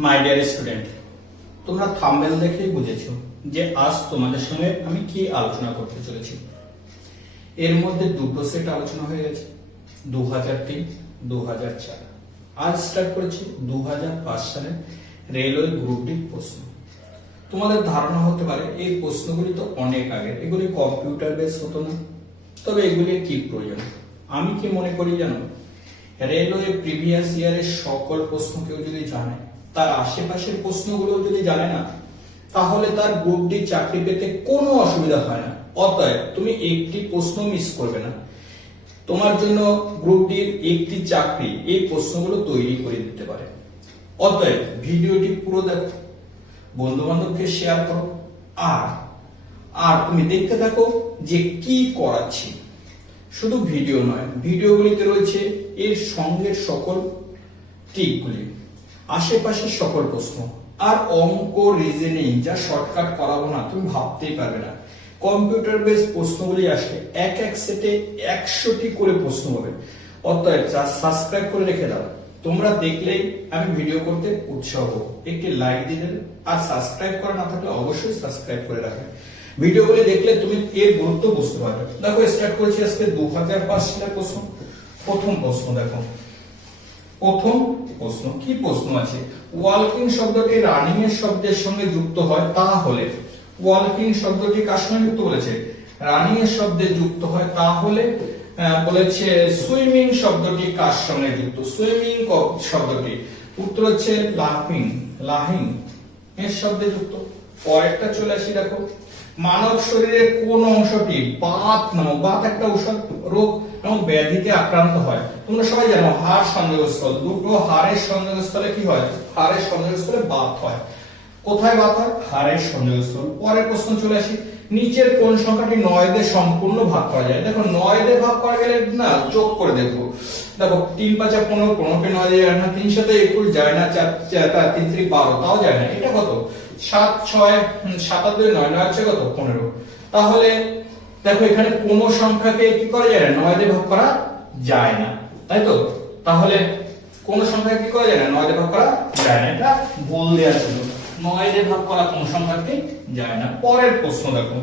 My dear student, তোমরা thumbnail দেখেই বুঝেছো যে আজ তোমাদের সঙ্গে আমি কি আলোচনা করতে চলেছি। এর মধ্যে দুটো সেট আলোচনা হয়ে গেছে, 2003, 2004। আজ স্টার্ট করেছি 2005 সালের রেলওয়ে গ্রুপ ডি প্রশ্ন। তোমাদের ধারণা হতে পারে এই প্রশ্নগুলি তো অনেক আগের, এগুলি কম্পিউটার বেস হতো না, তবে এগুলির কি প্রয়োজন? আমি কি মনে করি জানো, রেলওয়ে প্রিভিয়াস ইয়ারের সকল প্রশ্ন কেউ যদি জানে, তার আশেপাশের প্রশ্নগুলো যদি জানে না, তাহলে তার গ্রুপ ডি চাকরি পেতে কোনো অসুবিধা হয় না। অতএব তুমি একটি প্রশ্ন মিস করবে না। তোমার জন্য গ্রুপ ডির একটি চাকরি এই প্রশ্নগুলো তৈরি করে দিতে পারে। অতএব ভিডিওটি পুরো দেখো, বন্ধু বান্ধবকে শেয়ার করো, আর তুমি দেখতে থাকো যে কি করাচ্ছি। শুধু ভিডিও নয়, ভিডিওগুলিতে রয়েছে এর সঙ্গে সকল ট্রিকগুলি, আশেপাশের সকল প্রশ্ন, আর অঙ্ক রিজনিং যা শর্টকাট করাবো না, তুমি ভাবতেই পারবে না। কম্পিউটার বেস প্রশ্নগুলি আসে এক এক সেটে 100টি করে প্রশ্ন হবে। অতএব সাবস্ক্রাইব করে রেখে দাও, তোমরা দেখলেই আমি ভিডিও করতে উৎসাহ হব। একটি লাইক দিয়ে দেবে, আর সাবস্ক্রাইব করা না থাকলে অবশ্যই সাবস্ক্রাইব করে রাখবে। ভিডিওগুলি দেখলে তুমি এর গুরুত্ব বুঝতে পারবে। দেখো, স্টার্ট করেছি আজকে 2005 সালের প্রশ্ন। প্রথম প্রশ্ন দেখো, প্রথম প্রশ্ন কি প্রশ্ন আছে? ওয়াকিং শব্দটি রানিং এর শব্দের সঙ্গে যুক্ত হয়, তাহলে ওয়াকিং শব্দটি কার সঙ্গে যুক্ত বলেছে? রানিং এর শব্দে যুক্ত হয়, তাহলে বলেছে সুইমিং শব্দটি কার সঙ্গে যুক্ত? সুইমিং শব্দটি উত্তর হচ্ছে লাফিং, লাহিং এর শব্দে যুক্ত। পরেরটা চলে আসি, দেখো, মানব শরীরের কোন অংশটি বাত নামক, বাত একটা ঔষধ, রোগ এবং ব্যাধিতে আক্রান্ত হয়? তোমরা সবাই জানো হাড় সংযোগস্থল, দুটো হাড়ের সংযোগস্থলে কি হয়? হাড়ের সংযোগস্থলে বাত হয়। কোথায় বাত হয়? হাড়ের সংযোগস্থল। পরের প্রশ্ন চলে আসি, নিচের কোন সংখ্যাটি 9 দিয়ে সম্পূর্ণ ভাগ করা যায়? দেখো, 9 দিয়ে ভাগ করা গেলে না, যোগ করে দেখো। দেখো, 3 5 15, 15 কে 9 দিয়ে যায় না, 3 7 21 যায় না, 4 3 3 12 তাও যায় না। এটা কত? 7 6 7 2 9 9 হচ্ছে কত? 15। তাহলে দেখো, এখানে কোন সংখ্যাকে কি করা যায় না? 9 দিয়ে ভাগ করা যায় না, তাই তো? তাহলে কোন সংখ্যাকে কি করা যায় না? 9 দিয়ে ভাগ করা যায় না, এটা ভুল দেয়া ছিল। 9 দিয়ে ভাগ করা কোন সংখ্যাকে যায় না। পরের প্রশ্ন দেখো,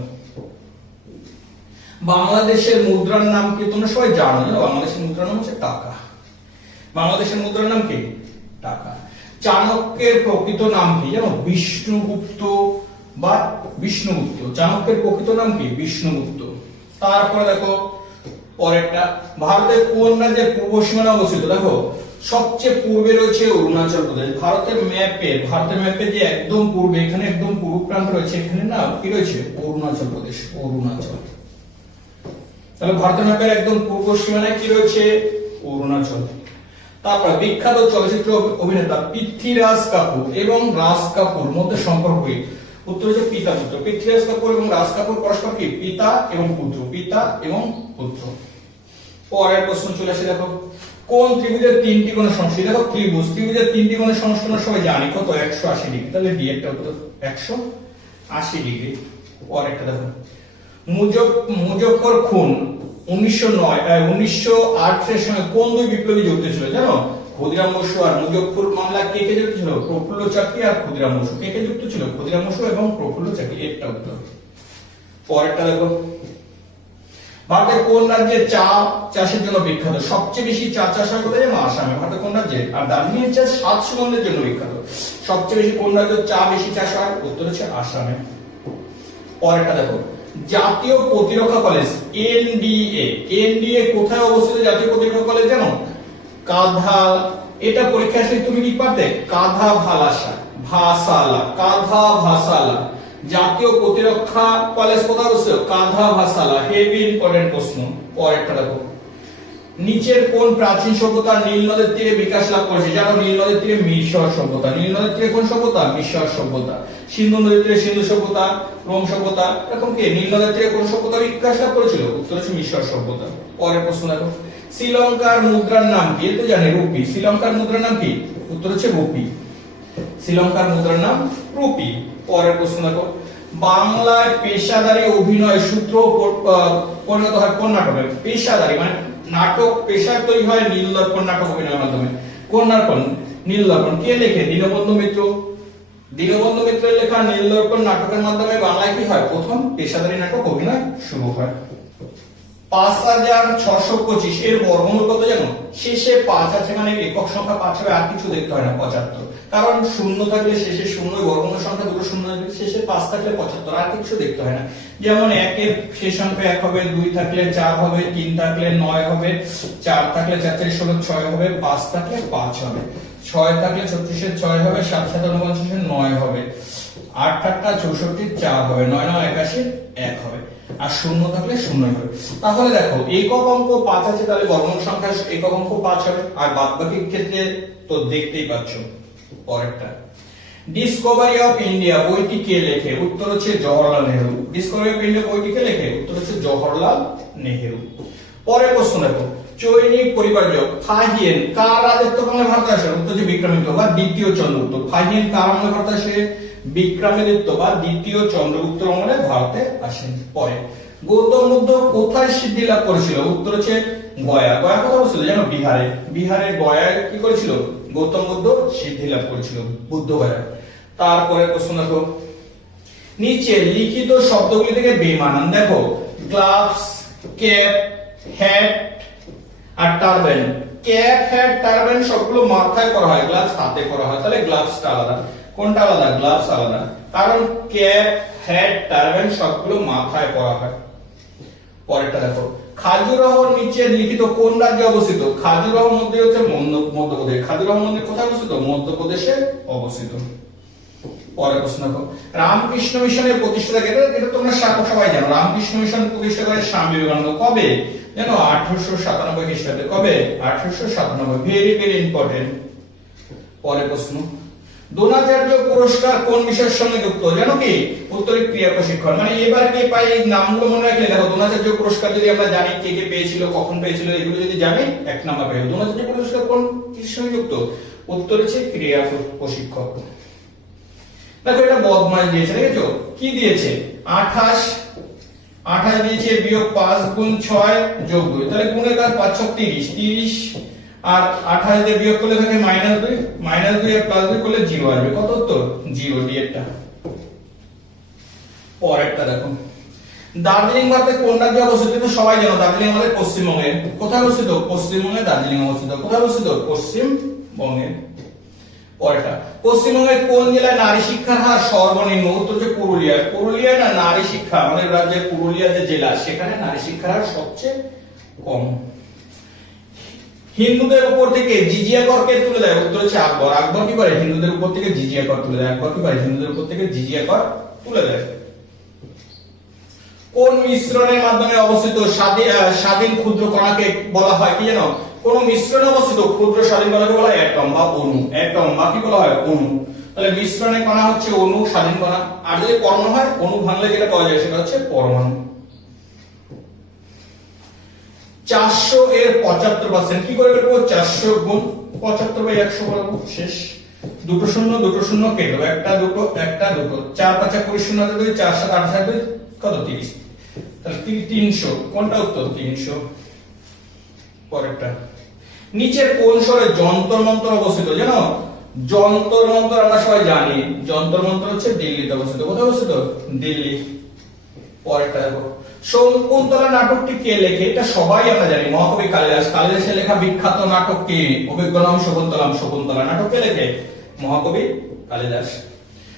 বাংলাদেশের মুদ্রার নাম কি? তোমরা সবাই জানো, বাংলাদেশের মুদ্রার নাম হচ্ছে টাকা। বাংলাদেশের মুদ্রার নাম কি? টাকা। চাণক্যের প্রকৃত নাম কি জানো? বিষ্ণুগুপ্ত বা বিষ্ণুগুপ্ত। চাণক্যের প্রকৃত নাম কি? বিষ্ণুগুপ্ত। তারপরে দেখো পরেরটা, ভারতের কোন রাজ্যের পূর্ব সীমানা অবস্থিত? দেখো, সবচেয়ে পূর্বে রয়েছে অরুণাচল প্রদেশ। ভারতের ম্যাপে যে একদম পূর্বে, এখানে একদম পূর্ব প্রান্ত রয়েছে, এখানে না কি রয়েছে? অরুণাচল প্রদেশ, অরুণাচল। তাহলে ভারতের ম্যাপের একদম পূর্ব সীমানায় কি রয়েছে? অরুণাচল। তারপর বিখ্যাত চলচ্চিত্র অভিনেতা পৃথ্বীরাজ কাপুর এবং রাজ কাপুর মধ্যে সম্পর্ক কি? উত্তর হচ্ছে পিতা পুত্র। পৃথ্বীরাজ কাপুর এবং রাজ কাপুর পরস্পর কি? পিতা এবং পুত্র, পিতা এবং পুত্র। পরের প্রশ্ন চলে আসে, দেখো, কোন ত্রিভুজের 3টি কোণের সমষ্টি? দেখো, ত্রিভুজের 3টি কোণের সমষ্টি আমরা সবাই জানি কত? 180 ডিগ্রি। তাহলে ডি এর উত্তর 180 ডিগ্রি। পরেরটা দেখো, মুজফ্ফর খুন 1908 এর সময় কোন দুই বিপ্লবী যুক্ত ছিল জানো? ক্ষুদিরাম বসু আর মুজফ্ফর মামলা কে কে যুক্ত ছিল? প্রফুল্ল চাকি আর ক্ষুদিরাম বসু। কে কে যুক্ত ছিল? ক্ষুদিরাম বসু এবং প্রফুল্ল চাকি। এটা উত্তর। পরেরটা দেখো, ভারতের কোন রাজ্যে চা চাষের জন্য বিখ্যাত? সবচেয়ে বেশি চা চাষ হয় কোথায় জানো? আসামে। ভারতের কোন রাজ্যে? আর দার্জিলিং চা 7 সুগন্ধের জন্য বিখ্যাত। সবচেয়ে বেশি কোন রাজ্যে চা বেশি চাষ হয়? উত্তর হচ্ছে আসামে। পরেরটা দেখো, জাতীয় প্রতিরক্ষা কলেজ এনডিএ কোথায় অবস্থিত? জাতীয় প্রতিরক্ষা কলেজ জানো? কাঁধা। এটা পরীক্ষা আসলে তুমি কি পারতে? কাঁধা ভাসালা। জাতীয় প্রতিরক্ষা কলেজ কোথায় অবস্থিত? কাঁধা ভাসালা। হেভি ইম্পর্টেন্ট প্রশ্ন। পরেরটা দেখো, নিচের কোন প্রাচীন সভ্যতা নীল নদের তীরে বিকাশ লাভ করেছে? জানো, নীল নদের তীরে মিশর সভ্যতা। নীল নদের তীরে কোন সভ্যতা? মিশর সভ্যতা। সিন্ধু নদের তীরে সিন্ধু সভ্যতা, রোম সভ্যতা। এরকম কি নীল নদের তীরে কোন সভ্যতা বিকাশ লাভ করেছিল? উত্তর হচ্ছে মিশর সভ্যতা। পরের প্রশ্ন দেখো, শ্রীলঙ্কার মুদ্রার নাম কি? তো জানি, রুপি। শ্রীলঙ্কার মুদ্রার নাম কি? উত্তর হচ্ছে রুপি। শ্রীলঙ্কার মুদ্রার নাম রুপি। পরের প্রশ্ন দেখো, বাংলায় পেশাদারী অভিনয় সূত্র পরিণত হয় কোন নাটকে? পেশাদারী মানে নাটক পেশায় তৈরি হয় নীলদর্পণ নাটক অভিনয়ের মাধ্যমে। কোন নাটক? নীলদর্পণ কে লেখে? দীনবন্ধু মিত্র। দীনবন্ধু মিত্রের লেখা নীলদর্পণ নাটকের মাধ্যমে বাংলায় কি হয়? প্রথম পেশাদারী নাটক অভিনয় শুরু হয়। 5625 এর বর্গমূল কত জানো? শেষে 5 আছে মানে একক সংখ্যা 5 হবে, আর কিছু দেখতে হয় না, 75। কারণ শূন্য থাকলে শেষে শূন্য, বর্গমূল সংখ্যা দুটো শূন্য থাকলে শেষে 5 থাকলে 75, আর কিছু দেখতে হয় না। যেমন 1 এর শেষ সংখ্যা 1 হবে, 2 থাকলে 4 হবে, 3 থাকলে 9 হবে, 4 থাকলে 4 4 16 6 হবে, 5 থাকলে 5 হবে, 6 থাকলে 36 এর 6 হবে, 7 7 49 এর 9 হবে, 8 8 64 4 হবে, 9 9 81 1 হবে, আর শূন্য থাকলে শূন্য হবে। তাহলে দেখো একক অঙ্ক 5 আছে, তাহলে বর্গমূল সংখ্যা একক অঙ্ক 5 হবে, আর বাদবাকি ক্ষেত্রে তো দেখতেই পাচ্ছ। পরেরটা, ডিসকভারি অফ ইন্ডিয়া বইটি কে লেখে? উত্তর হচ্ছে Jawaharlal Nehru. Discovery of India বইটি কে লেখে? উত্তর হচ্ছে জওহরলাল নেহেরু। পরের প্রশ্ন দেখো, চৈনিক পরিবারক ফাহিয়েন কার রাজত্বকালে ভারতে আসে? উত্তর হচ্ছে বিক্রমাদিত্য বা দ্বিতীয় চন্দ্রগুপ্ত। ফাহিয়েন কার আমলে ভারতে আসে? বিক্রমাদিত্য বা দ্বিতীয় চন্দ্রগুপ্ত আমলে ভারতে আসেন। পরে, গৌতম বুদ্ধ কোথায় সিদ্ধি লাভ করেছিল? উত্তর হচ্ছে গয়া। গয়া কোথায় অবস্থিত জানো? বিহারে। বিহারের গয়ায় কি করেছিল? গৌতম বুদ্ধ সিদ্ধি লাভ করেছিল, বুদ্ধ গয়া। তারপরে প্রশ্ন দেখো, নিচে লিখিত শব্দগুলি থেকে বেমানান দেখো, গ্লাভস, ক্যাপ, হ্যাট আর টারবান। ক্যাপ, হ্যাট, টারবান সবগুলো মাথায় করা হয়, গ্লাভস হাতে করা হয়, তাহলে গ্লাভসটা আলাদা। কোনটা আলাদা? গ্লাভস আলাদা, কারণ ক্যাপ, হ্যাট, টারবান সবগুলো মাথায় করা হয়। পরেরটা দেখো, খাজুরাহোর নিচে লিখিত কোন রাজ্যে অবস্থিত? খাজুরাহো মন্দির হচ্ছে মধ্যপ্রদেশ। খাজুরাহো মন্দির কোথায় অবস্থিত? মধ্যপ্রদেশে অবস্থিত। পরের প্রশ্ন দেখো, রামকৃষ্ণ মিশনের প্রতিষ্ঠাতা কে? এটা তোমরা সবাই জানো, রামকৃষ্ণ মিশন প্রতিষ্ঠা করে স্বামী বিবেকানন্দ। কবে জানো? 1897 খ্রিস্টাব্দে। কবে? 1897। Very very important. পরের প্রশ্ন, দ্রোণাচার্য পুরস্কার কোন বিষয়ের সঙ্গে যুক্ত? জানো কি? উত্তরে ক্রিয়া প্রশিক্ষণ। মানে এবার কে পাই এই নামগুলো মনে রাখলে দেখো, দ্রোণাচার্য পুরস্কার যদি আমরা জানি কে কে পেয়েছিল, কখন পেয়েছিল, এগুলো যদি জানি 1 নাম্বার পেয়ে। দ্রোণাচার্য পুরস্কার কোন কিসের সঙ্গে যুক্ত? উত্তর হচ্ছে ক্রিয়া প্রশিক্ষক। দেখো এটা বদমাইশ দিয়েছে, দেখেছো কি দিয়েছে? 28 দিয়েছে, বিয়োগ 5 গুণ 6 যোগ 2, তাহলে গুণের কাজ 5 6 30 আর 28 দিয়ে বিয়োগ করলে থাকে -2 -2 আর +2 করলে 0 আসবে। কত উত্তর? 0 ডি এরটা। পরেরটা দেখো, দার্জিলিং ভারতে কোন রাজ্যে অবস্থিত? তো সবাই জানো দার্জিলিং আমাদের পশ্চিমবঙ্গে। কোথায় অবস্থিত? পশ্চিমবঙ্গে দার্জিলিং অবস্থিত। কোথায় অবস্থিত? পশ্চিমবঙ্গে। পরেরটা, পশ্চিমবঙ্গের কোন জেলায় নারী শিক্ষার হার সর্বনিম্ন? উত্তর হচ্ছে পুরুলিয়া। পুরুলিয়ায় না নারী শিক্ষা, আমাদের রাজ্যের পুরুলিয়া যে জেলা, সেখানে নারী শিক্ষার হার সবচেয়ে কম। হিন্দুদের উপর থেকে জিজিয়া কর কে তুলে দেয়? উত্তর হচ্ছে আকবর। আকবর কি করে? হিন্দুদের উপর থেকে জিজিয়া কর তুলে দেয়। আকবর কি করে? হিন্দুদের উপর থেকে জিজিয়া কর তুলে দেয়। কোন মিশ্রণের মাধ্যমে অবস্থিত স্বাধীন ক্ষুদ্র কণাকে বলা হয় কি জানো? কোন মিশ্রণে অবস্থিত ক্ষুদ্র স্বাধীন কণাকে বলা হয় অ্যাটম বা অণু। অ্যাটম বা কি বলা হয়? অণু। তাহলে মিশ্রণের কণা হচ্ছে অণু, স্বাধীন কণা। আর যদি পরমাণু হয়, অণু ভাঙলে যেটা পাওয়া যায় সেটা হচ্ছে পরমাণু। 400 এর 75% কি করে বের করব? 400 গুণ 75/100 করব। শেষ। দুটো শূন্য কেটে দেবো, একটা দুটো 4 5 20 শূন্য 2 4 7 8 7 2 কত? 30। তাহলে 300। কোনটা উত্তর? 300। পরেরটা, নিচের কোন শহরে যন্তর মন্তর অবস্থিত? জানো যন্তর মন্তর আমরা সবাই জানি, যন্তর মন্তর হচ্ছে দিল্লিতে অবস্থিত। কোথায় অবস্থিত? দিল্লি। পরেরটা দেখো, শকুন্তলা নাটকটি কে লেখে? এটা সবাই আমরা জানি, মহাকবি কালিদাস। কালিদাসের লেখা বিখ্যাত নাটক কি? অভিজ্ঞানম শকুন্তলাম। শকুন্তলা নাটক কে লেখে? মহাকবি কালিদাস।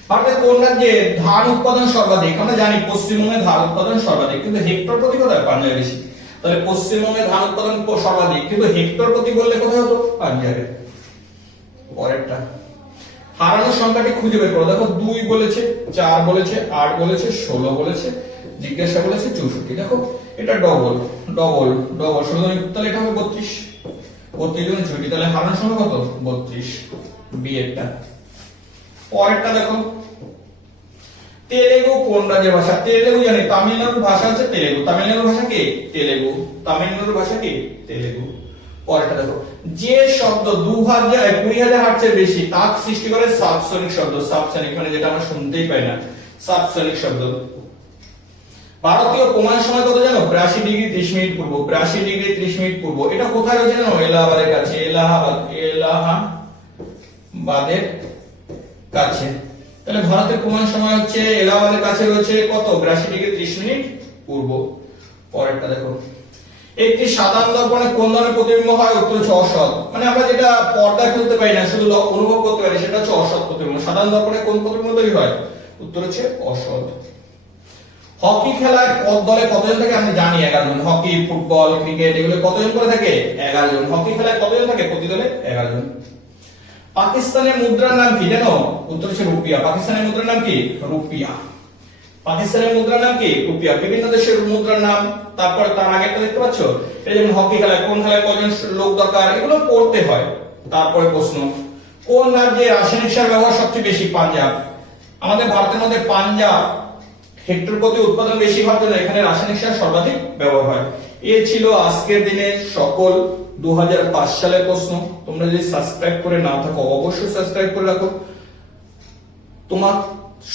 ভারতের কোন রাজ্যে ধান উৎপাদন সর্বাধিক? আমরা জানি পশ্চিমবঙ্গে ধান উৎপাদন সর্বাধিক, কিন্তু হেক্টর প্রতি কোথায়? পাঞ্জাবে বেশি। তাহলে পশ্চিমবঙ্গে ধান উৎপাদন সর্বাধিক, কিন্তু হেক্টর প্রতি বললে কোথায় হতো? পাঞ্জাবে। পরেরটা, হারানোর সংখ্যাটি খুঁজে বের করো। দেখো 2 বলেছে, 4 বলেছে, 8 বলেছে, 16 বলেছে, জিজ্ঞাসা বলেছে 64। দেখো এটা ডবল 16, তাহলে এটা হবে 32। 32 গুণ 64, তাহলে হারানোর সংখ্যা কত? 32। বি এরটা। পরেরটা দেখো, তেলেগু কোন রাজ্যের ভাষা? তেলেগু জানি, তামিলনাড়ুর ভাষা হচ্ছে তেলেগু। তামিলনাড়ুর ভাষা কি? তেলেগু। তামিলনাড়ুর ভাষা কি? তেলেগু। পরেরটা দেখো, যে শব্দ 20,000 হার্টজের বেশি তাপ সৃষ্টি করে সাবসনিক শব্দ। সাবসনিক মানে যেটা আমরা শুনতেই পাই না, সাবসনিক শব্দ। ভারতীয় প্রমাণ সময় কত জানো? 82 ডিগ্রি 30 মিনিট পূর্ব। 82 ডিগ্রি 30 মিনিট পূর্ব। এটা কোথায় রয়েছে জানো? এলাহাবাদের কাছে। বাদের কাছে। তাহলে ভারতের প্রমাণ সময় হচ্ছে এলাহাবাদের কাছে রয়েছে কত 82 ডিগ্রি 30 মিনিট পূর্ব। পরেরটা দেখো, একটি সাধারণ দর্পণে কোন ধরনের প্রতিবিম্ব হয়? উত্তর হচ্ছে অসৎ। মানে আমরা যেটা পর্দায় ফেলতে পারি না, শুধু অনুভব করতে পারি, সেটা হচ্ছে অসৎ প্রতিবিম্ব। সাধারণ দর্পণে কোন প্রতিবিম্ব তৈরি হয়? উত্তর হচ্ছে অসৎ। হকি খেলায় দলে কতজন থাকে? আমরা জানি 11 জন। হকি, ফুটবল, ক্রিকেট এগুলো কতজন করে থাকে? 11 জন। হকি খেলায় কতজন থাকে? প্রতি দলে 11 জন। পাকিস্তানের মুদ্রার নাম কি জানো? উত্তর হচ্ছে রুপিয়া। পাকিস্তানের মুদ্রার নাম কি? রুপিয়া। পাকিস্তানের মুদ্রার নাম কি? রুপিয়া। বিভিন্ন দেশের মুদ্রার নাম, তারপর তার আগেরটা দেখতে পাচ্ছ, এটা যেমন হকি খেলায় কোন খেলায় কজন লোক দরকার, এগুলো পড়তে হয়। তারপরে প্রশ্ন, কোন রাজ্যে রাসায়নিক সার ব্যবহার সবচেয়ে বেশি? পাঞ্জাব। আমাদের ভারতের মধ্যে পাঞ্জাব হেক্টর প্রতি উৎপাদন বেশি হওয়ার জন্য এখানে রাসায়নিক সার সর্বাধিক ব্যবহার হয়। এ ছিল আজকের দিনে সকল 2005 সালের প্রশ্ন। তোমরা যদি সাবস্ক্রাইব করে না থাকো অবশ্যই সাবস্ক্রাইব করে রাখো, তোমার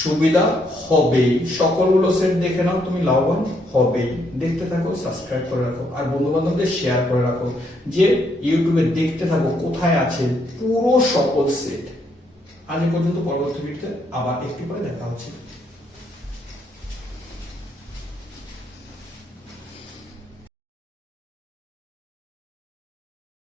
সুবিধা হবেই। সকলগুলো সেট দেখে নাও, তুমি লাভবান হবেই। দেখতে থাকো, সাবস্ক্রাইব করে রাখো, আর বন্ধু বান্ধবদের শেয়ার করে রাখো, যে ইউটিউবে দেখতে থাকো কোথায় আছে পুরো সকল সেট। আজ এ পর্যন্ত, পরবর্তী ভিডিওতে আবার একটু পরে দেখা হচ্ছে।